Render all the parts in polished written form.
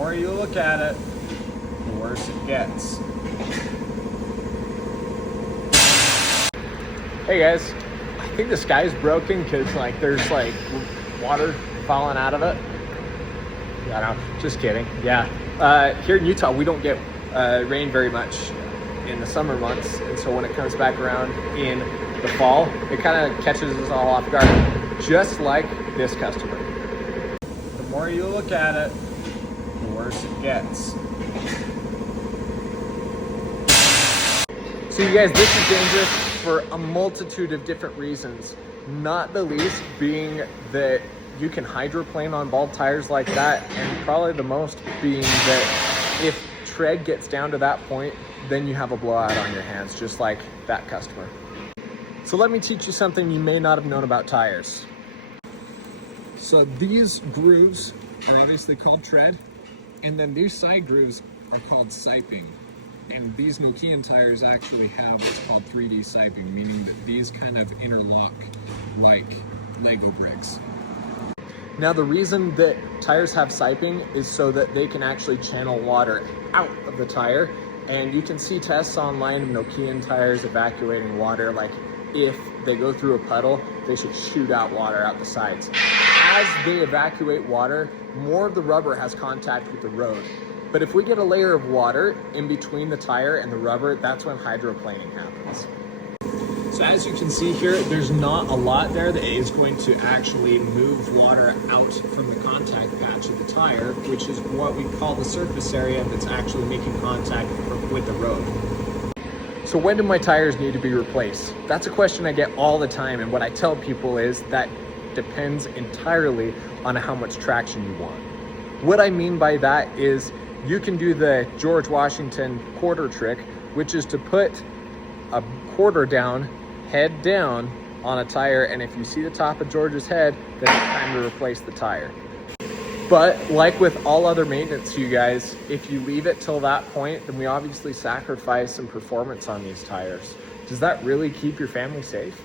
more you look at it, the worse it gets. Hey guys, I think the sky's broken because there's water falling out of it. I don't know, just kidding. Yeah, here in Utah we don't get rain very much in the summer months, and so when it comes back around in the fall, it kind of catches us all off guard, just like this customer. The more you look at it, the worse it gets. So you guys, this is dangerous for a multitude of different reasons, not the least being that you can hydroplane on bald tires like that, and probably the most being that if tread gets down to that point, then you have a blowout on your hands, just like that customer. So let me teach you something you may not have known about tires. So these grooves are obviously called tread, and then these side grooves are called siping. And these Nokian tires actually have what's called 3D siping, meaning that these kind of interlock like Lego bricks. Now the reason that tires have siping is so that they can actually channel water out of the tire, and you can see tests online of Nokian tires evacuating water. Like if they go through a puddle, they should shoot out water out the sides. As they evacuate water, more of the rubber has contact with the road. But if we get a layer of water in between the tire and the rubber, that's when hydroplaning happens. So as you can see here, there's not a lot there that is going to actually move water out from the contact patch of the tire, which is what we call the surface area that's actually making contact with the road. So when do my tires need to be replaced? That's a question I get all the time, and what I tell people is that depends entirely on how much traction you want. What I mean by that is you can do the George Washington quarter trick, which is to put a quarter down, head down on a tire, and if you see the top of George's head, then it's time to replace the tire. But like with all other maintenance, you guys, if you leave it till that point, then we obviously sacrifice some performance on these tires. Does that really keep your family safe?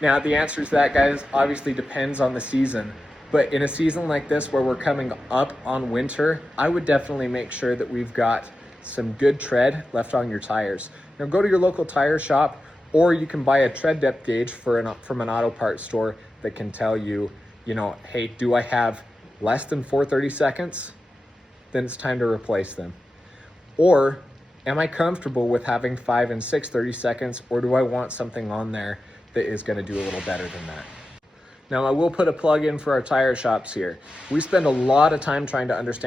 Now, the answer to that, guys, obviously depends on the season. But in a season like this where we're coming up on winter, I would definitely make sure that we've got some good tread left on your tires. Now go to your local tire shop, or you can buy a tread depth gauge from an auto parts store that can tell you, hey, do I have less than 4/30 seconds? Then it's time to replace them. Or am I comfortable with having 5 and 6/30 seconds, or do I want something on there that is going to do a little better than that? Now, I will put a plug in for our tire shops here. We spend a lot of time trying to understand